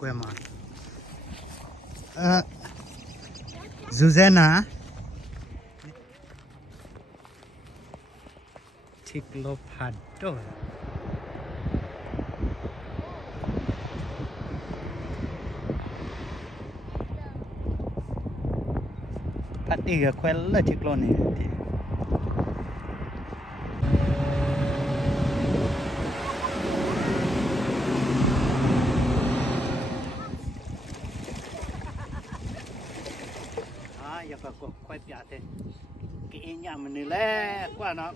quê mà Zuzana Ticklopado phát đi cái quê là Ticklo này giờ có quay bia thế cái nhà mình này lẽ qua nó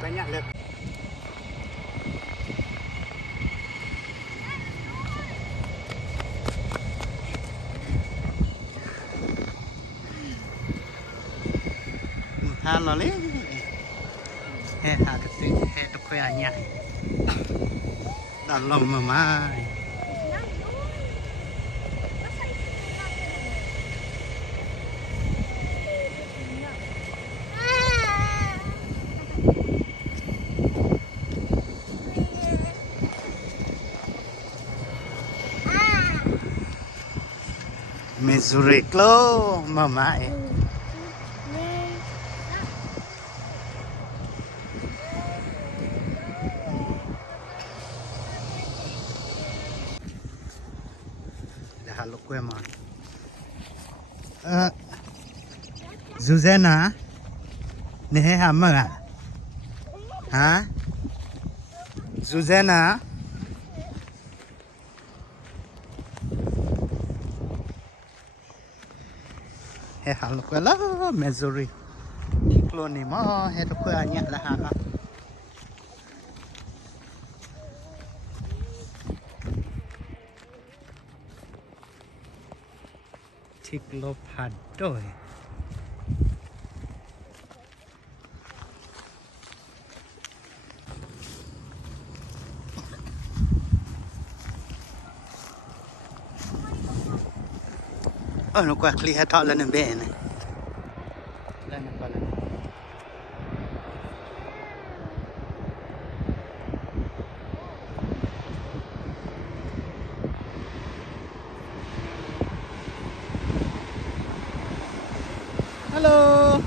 quay nhặt được halo leh he ha cái he tụi quay nhặt đàn lồng mà mai Missouri lo mà mai halo quê mà Zuzana nè hả mơ à hả Zuzana he halo quê là Missouri Ticklo này mà he tụi quê nhặt là hả Ticklopado nó quạt ly hết thọ lên nè bể này lên nè con lên halo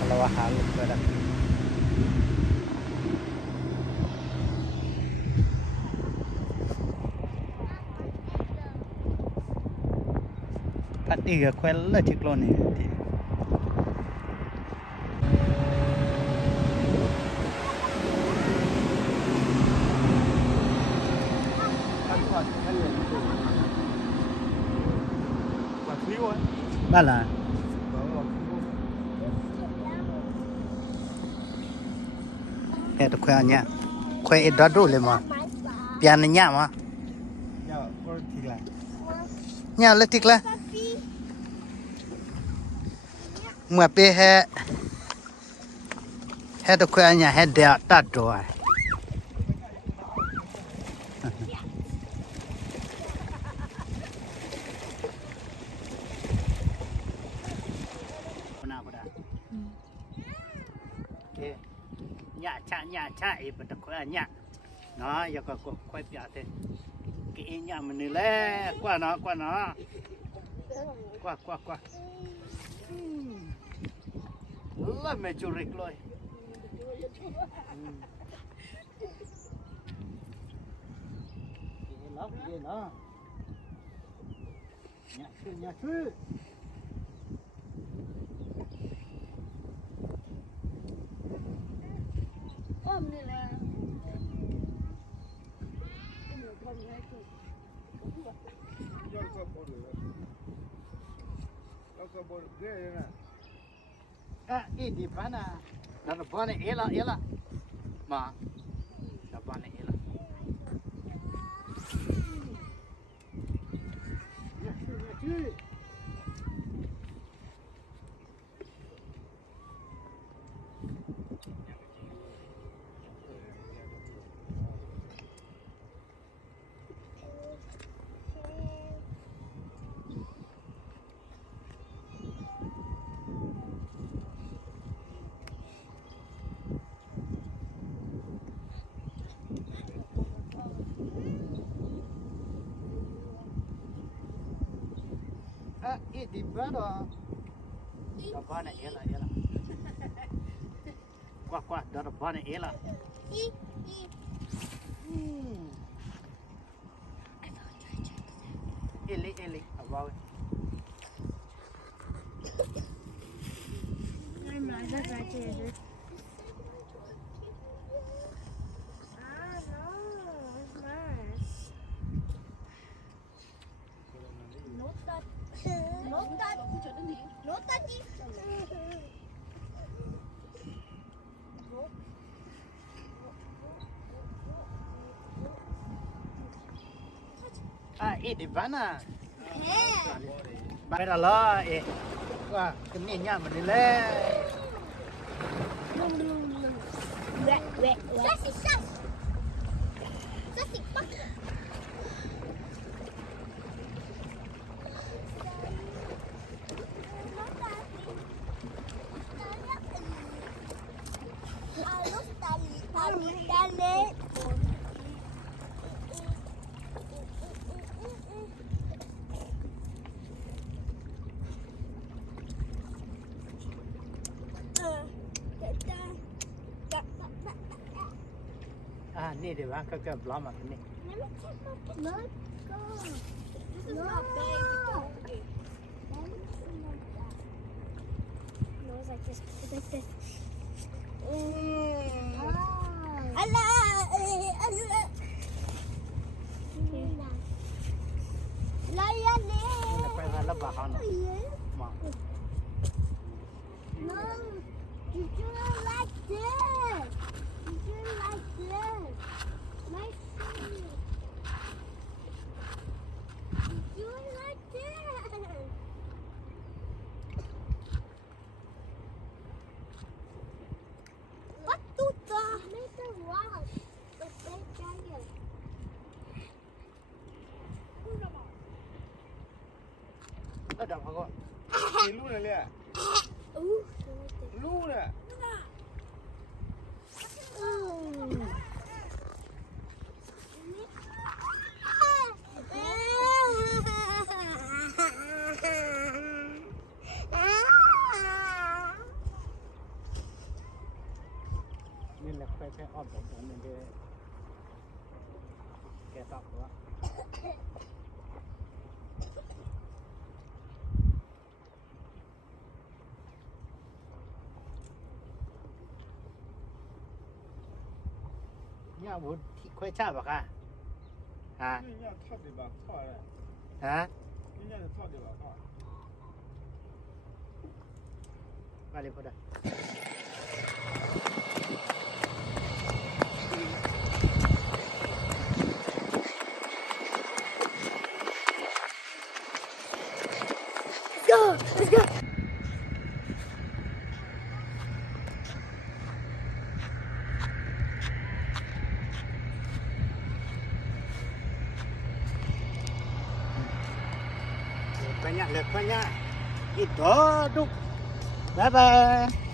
halo halo berada phát đi cái quê là Ticklo này ba là he tụi quê nhá quê ít đó rồi mà pian này nhá mà nhá lấy Ticklo mà bé he tụi quê nhá he đẹp tát rồi nhà cha ấy bắt đầu quay nhà nó giờ có quay bia thế cái nhà mình này lẽ qua nó qua là mẹ chú rịch rồi cái nó nhà sư ini mana? Nada bana ela, ma, nada bana ela. di mana? Dah mana elah. Kuah, dah mana elah. Eli, abang. Di mana? Baiklah lah, wah, keningnya menilai. Ni dia bang, kakak belum apa ni. Lepas dah lebah kan. Mak. Ada apa kau? Lu nè lẹ. Lu nè. Ni là phải ốp bột mình để kẹt tóc quá. Nhà bố thì quay cha bạc à? Hả? Ni nhà thọ đi bà thọ đấy. Hả? Ni nhà thọ đi bà thọ. Balik pada. Let's go. Banyak. Itu duk. Bye bye.